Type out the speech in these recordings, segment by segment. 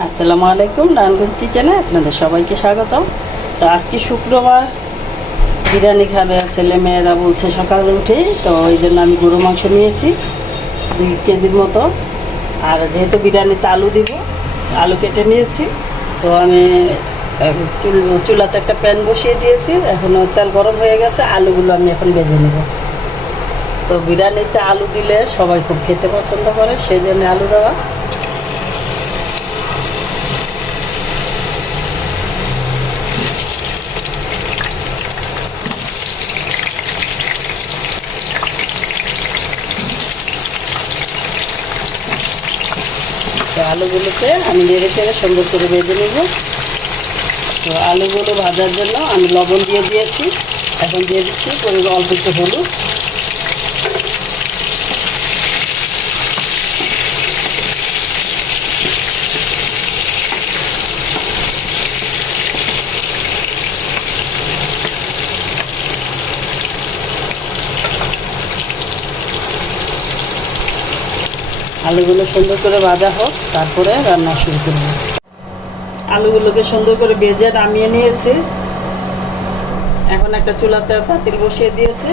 আসসালামু আলাইকুম, নারায়ণগঞ্জ কিচেনে আপনাদের সবাইকে স্বাগতম। তো আজকে শুক্রবার, বিরিয়ানি খাবে ছেলে মেয়েরা বলছে সকালে উঠেই, তো ওই জন্য আমি গরু মাংস নিয়েছি 2 কেজির মতো। আর যেহেতু বিরিয়ানিতে আলু দিব, আলু কেটে নিয়েছি। তো আমি চুলাতে একটা প্যান বসিয়ে দিয়েছি, এখনও তেল গরম হয়ে গেছে, আলুগুলো আমি এখন ভেজে নেব। তো বিরিয়ানিতে আলু দিলে সবাই খুব খেতে পছন্দ করে, সেই জন্য আলু দেওয়া। তো আলুগুলোকে আমি নেড়ে চেড়ে সুন্দর করে ভেজে নেব। তো আলুগুলো ভাজার জন্য আমি লবণ দিয়ে দিয়েছি, এখন দিয়ে দিচ্ছি অল্প একটু হলুদ। আলুগুলো সুন্দর করে ভাজা হোক, তারপরে রান্না শুরু করব। আলুগুলোকে সুন্দর করে ভেজে নামিয়ে নিয়েছি। এখন একটা চুলাতে পাতিল বসিয়ে দিয়েছি,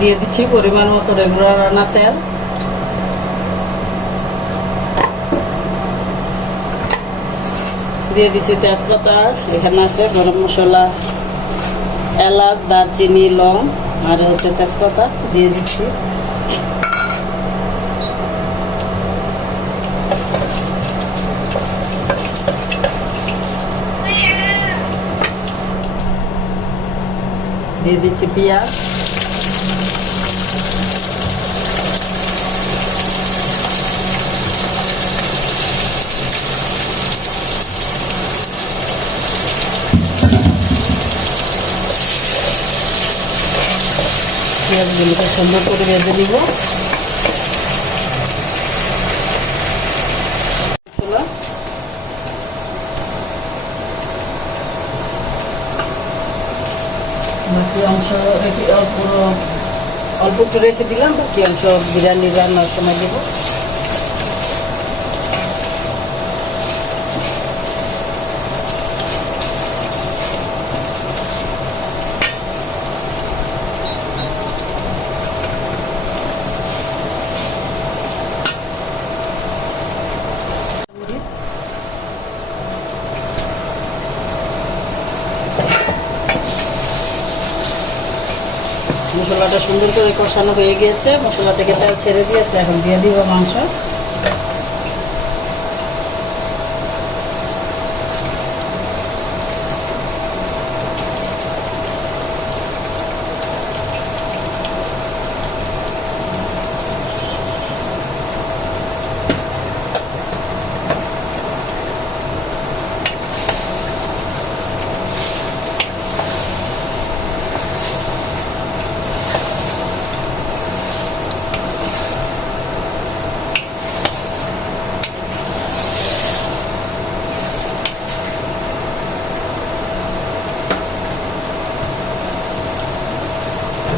দিয়ে দিচ্ছি পরিমাণ মতো রেগুলার রান্না তেল। দিয়ে দিচ্ছি তেজপাতা, এখানে আছে গরম মশলা, এলাচ, দারচিনি, লং আর তেজপাতা দিয়ে দিচ্ছি। দিয়ে দিচ্ছি পেঁয়াজ, পেঁয়াজগুলোকে সুন্দর করে ভেজে দিব। বাকি অংশ রেখে অল্প একটু রেখে দিলাম, বাকি অংশ বিরিয়ানি রান্নার সময় দেবো। মশলাটা সুন্দর করে কষানো হয়ে গিয়েছে, মশলা থেকে তেল ছেড়ে দিয়েছে, এখন দিয়ে দিব মাংস।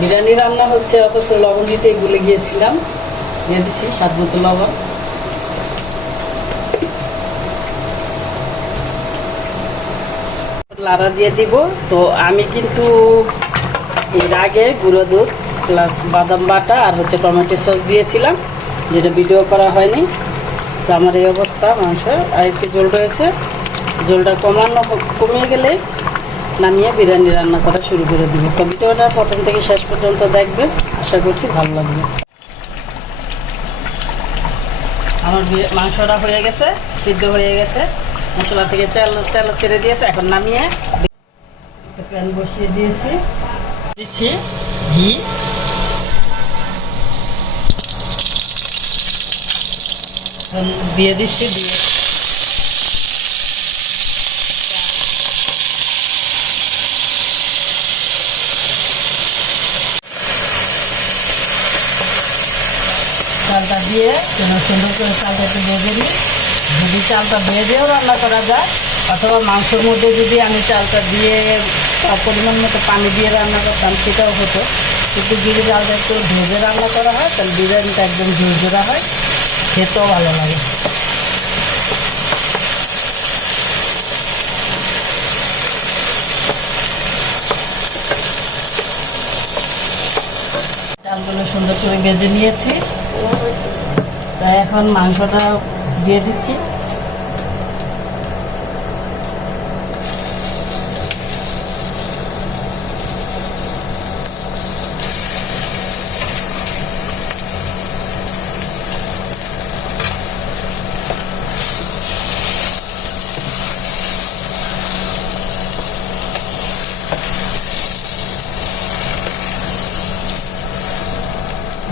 বিরিয়ানি রান্না হচ্ছে, অথচ লবণ দিতে ভুলে গিয়েছিলাম। দিয়ে দিচ্ছি স্বাদ মতো লবণ। লাড়া দিয়ে দিব। তো আমি কিন্তু এর আগে গুঁড়ো দুধ প্লাস বাদাম বাটা আর টমেটো সস দিয়েছিলাম, যেটা ভিডিও করা হয়নি। তো আমার এই অবস্থা, মাংস আর একটু ঝোল রয়েছে। ঝোলটা কমিয়ে গেলে নামিয়ে বিরিয়ানি রান্না করা শুরু করে দিব। তো ভিডিওটা প্রথম থেকে শেষ পর্যন্ত দেখবেন, আশা করছি ভালো লাগবে। আমার মাংসটা হয়ে গেছে, সিদ্ধ হয়ে গেছে, মশলা থেকে তেল ছেড়ে দিয়েছে। এখন নামিয়ে প্যান বসিয়ে দিয়েছি, দিচ্ছি ঘি, দিয়ে দিচ্ছি চালটা দিয়ে সুন্দর করে চালটা একটু ভেজে নিই। যদি চালটা ভেজেও রান্না করা যায়, অথবা মাংসের মধ্যে যদি আমি চালটা দিয়ে পরিমাণ মতো পানি দিয়ে রান্না করতাম, সেটাও হতো। কিন্তু যদি চালটা একটু ভেজে রান্না করা হয়, তাহলে বিরিয়ানিটা একদম ঝুরঝুরা হয়, খেতেও ভালো লাগে। সুন্দর করে ভেজে নিয়েছি। তাই এখন মাংসটা দিয়ে দিচ্ছি।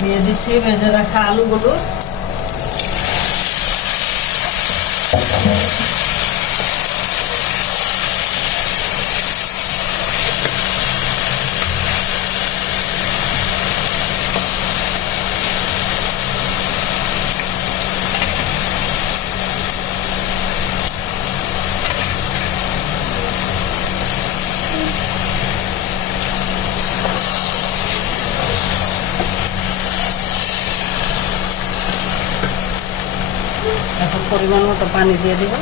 দিয়ে দিচ্ছি ভেজে রাখা আলুগুলো। এখন পরিমাণ মতো পানি দিয়ে দিব।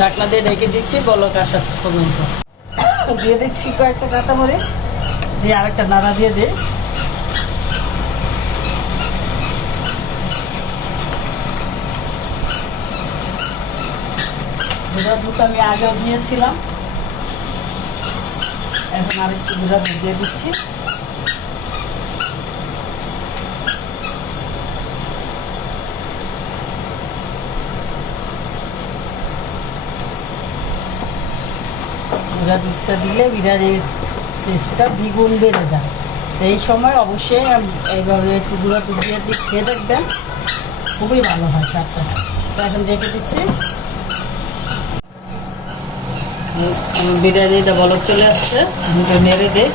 ঢাকনা দিয়ে ঢেকে দিচ্ছি বলক আসা পর্যন্ত। দিয়ে দিচ্ছি কয়েকটা কাঁচামরিচ, দিয়ে আরেকটা নাড়া দিয়ে দিই। গুঁড়া দুধ আমি আগেও দিয়েছিলাম, এখন আরেকটু গুঁড়া দুধ দিয়ে দিচ্ছি। গুঁড়া দুধটা দিলে বিরিয়ানির টেস্টটা দ্বিগুণ বেড়ে যায়। তো এই সময় অবশ্যই এইভাবে একটু গুঁড়া দুধ দিয়ে খেয়ে দেখবেন, খুবই ভালো হয় স্বাদটা। তো এখন রেখে দিচ্ছি। বিরিয়ানিটা বলক চলে আসছে, দুটো নেড়ে দে।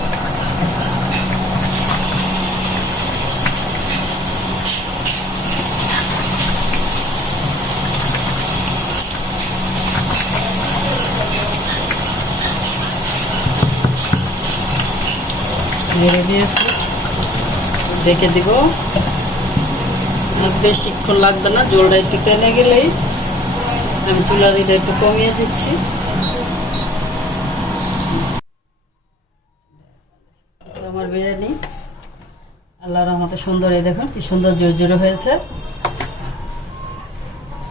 নেড়ে দিয়েছি, রেখে দিব। বেশিক্ষণ লাগবে না, জলটা একটু টেনে গেলেই আমি চুলার এটা একটু কমিয়ে দিচ্ছি। আমার বিরিয়ানি আল্লাহর রহমতে সুন্দর, এই দেখুন কি সুন্দর জোরে হয়েছে।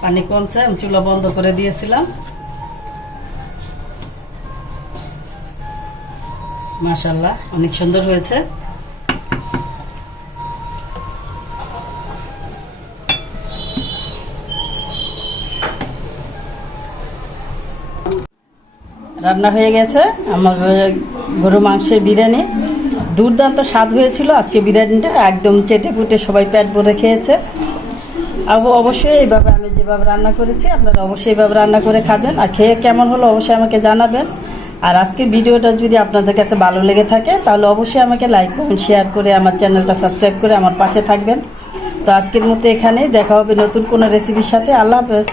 পানি কমছে, আমি চুলা বন্ধ করে দিয়েছিলাম। মাশাআল্লাহ অনেক সুন্দর হয়েছে। রান্না হয়ে গেছে আমার গরু মাংসের বিরিয়ানি। দুর্দান্ত স্বাদ হয়েছিল আজকে বিরিয়ানিটা, একদম চেটে পুটে সবাই পেট ভরে খেয়েছে। অবশ্যই এইভাবে আমি যেভাবে রান্না করেছি আপনারা অবশ্যই এইভাবে রান্না করে খাবেন, আর খেয়ে কেমন হলো অবশ্যই আমাকে জানাবেন। আর আজকের ভিডিওটা যদি আপনাদের কাছে ভালো লেগে থাকে তাহলে অবশ্যই আমাকে লাইক কমেন্ট শেয়ার করে আমার চ্যানেলটা সাবস্ক্রাইব করে আমার পাশে থাকবেন। তো আজকের মতো এখানেই, দেখা হবে নতুন কোনো রেসিপির সাথে। আল্লাহ হাফেজ।